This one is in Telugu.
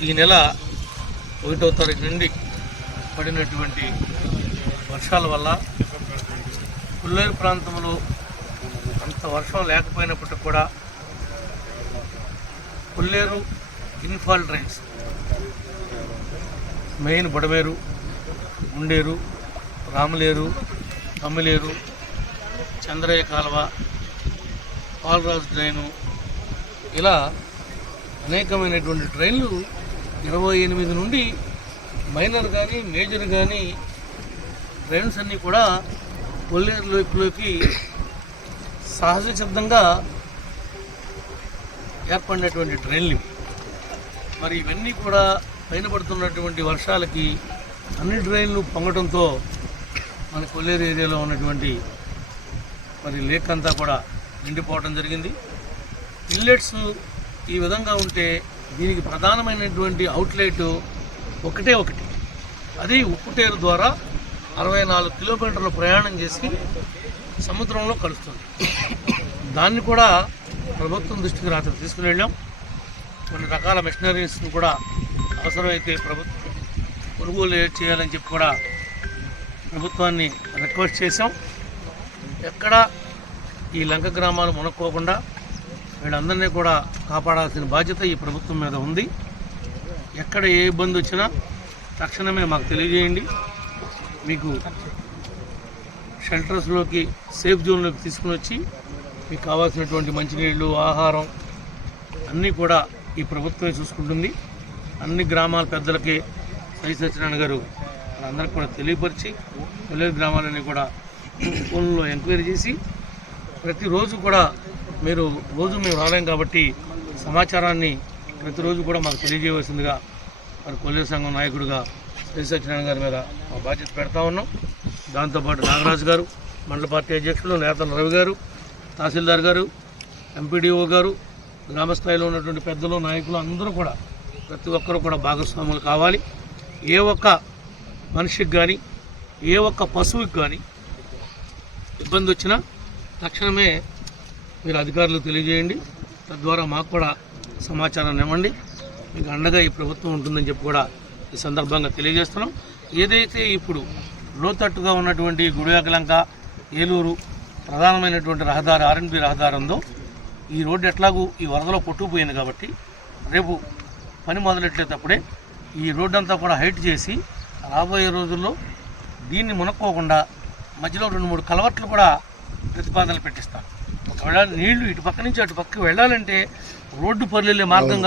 ఈ నెల ఒకటో తారీఖు నుండి పడినటువంటి వర్షాల వల్ల పుల్లేరు ప్రాంతంలో అంత వర్షం లేకపోయినప్పటికి కూడా Pulleru infall drains main Budameru Underu Ramaleru Tammileru Chandraiah కాలువ పాలరాజు డ్రైను ఇలా అనేకమైనటువంటి ట్రైన్లు ఇరవై ఎనిమిది నుండి మైనర్ కానీ మేజర్ కానీ ట్రైన్స్ అన్నీ కూడా కొల్లేరులోకి సహజ శబ్దంగా ఏర్పడినటువంటి ట్రైన్లు మరి ఇవన్నీ కూడా పైన పడుతున్నటువంటి వర్షాలకి అన్ని ట్రైన్లు పొంగడంతో మన కొల్లేరు ఏరియాలో ఉన్నటువంటి మరి లేక్ అంతా కూడా నిండిపోవడం జరిగింది. ఇల్లెట్స్ ఈ విధంగా ఉంటే దీనికి ప్రధానమైనటువంటి అవుట్లెట్ ఒకటే ఒకటి. అది ఉప్పుటేరు ద్వారా అరవై నాలుగు కిలోమీటర్లు ప్రయాణం చేసి సముద్రంలో కలుస్తుంది. దాన్ని కూడా ప్రభుత్వం దృష్టికి రాత్రి తీసుకుని వెళ్ళాం. కొన్ని రకాల మిషనరీస్ని కూడా అవసరమైతే ప్రభుత్వం కొనుగోలు చేయాలని చెప్పి కూడా ప్రభుత్వాన్ని రిక్వెస్ట్ చేశాం. ఎక్కడ ఈ లంక గ్రామాలు మునక్కోకుండా వీళ్ళందరినీ కూడా కాపాడాల్సిన బాధ్యత ఈ ప్రభుత్వం మీద ఉంది. ఎక్కడ ఏ ఇబ్బంది వచ్చినా తక్షణమే మాకు తెలియజేయండి. మీకు షెల్టర్స్లోకి సేఫ్ జోన్లోకి తీసుకుని వచ్చి మీకు కావాల్సినటువంటి మంచినీళ్ళు ఆహారం అన్నీ కూడా ఈ ప్రభుత్వమే చూసుకుంటుంది. అన్ని గ్రామాల పెద్దలకి సై సత్యనారాయణ గారు అందరికి కూడా తెలియపరిచి పల్లెలు గ్రామాలన్నీ కూడా ఫోన్లో ఎంక్వైరీ చేసి ప్రతిరోజు కూడా మీరు రోజు మేము రాలేం కాబట్టి సమాచారాన్ని ప్రతిరోజు కూడా మాకు తెలియజేయవలసిందిగా మరి కొల్లేరు సంఘం నాయకుడిగా శ్రీ సత్యనారాయణ గారి మీద మా బాధ్యత పెడతా ఉన్నాం. దాంతోపాటు నాగరాజు గారు మండల పార్టీ అధ్యక్షులు నేతల రవి గారు తహసీల్దార్ గారు ఎంపీడీఓ గారు గ్రామ స్థాయిలో ఉన్నటువంటి పెద్దలు నాయకులు అందరూ కూడా ప్రతి ఒక్కరూ కూడా భాగస్వాములు కావాలి. ఏ ఒక్క మనిషికి కానీ ఏ ఒక్క పశువుకి కానీ ఇబ్బంది వచ్చినా తక్షణమే మీరు అధికారులు తెలియజేయండి. తద్వారా మాకు కూడా సమాచారాన్ని ఇవ్వండి. మీకు అండగా ఈ ప్రభుత్వం ఉంటుందని చెప్పి కూడా ఈ సందర్భంగా తెలియజేస్తున్నాం. ఏదైతే ఇప్పుడు లోతట్టుగా ఉన్నటువంటి గుడియాకలంక ఏలూరు ప్రధానమైనటువంటి రహదారి ఆర్ఎన్బి రహదారి ఉందో ఈ రోడ్డు ఎట్లాగూ ఈ వరదలో కొట్టుకుపోయింది కాబట్టి రేపు పని మొదలెట్టేటప్పుడే ఈ రోడ్డు అంతా కూడా హైట్ చేసి రాబోయే రోజుల్లో దీన్ని మునక్కోకుండా మధ్యలో రెండు మూడు కలవట్లు కూడా ప్రతిపాదనలు పెట్టిస్తారు ఒకవేళ నీళ్ళు ఇటు పక్క నుంచి అటు పక్కకి వెళ్ళాలంటే రోడ్డు పర్లేలే మార్గంగా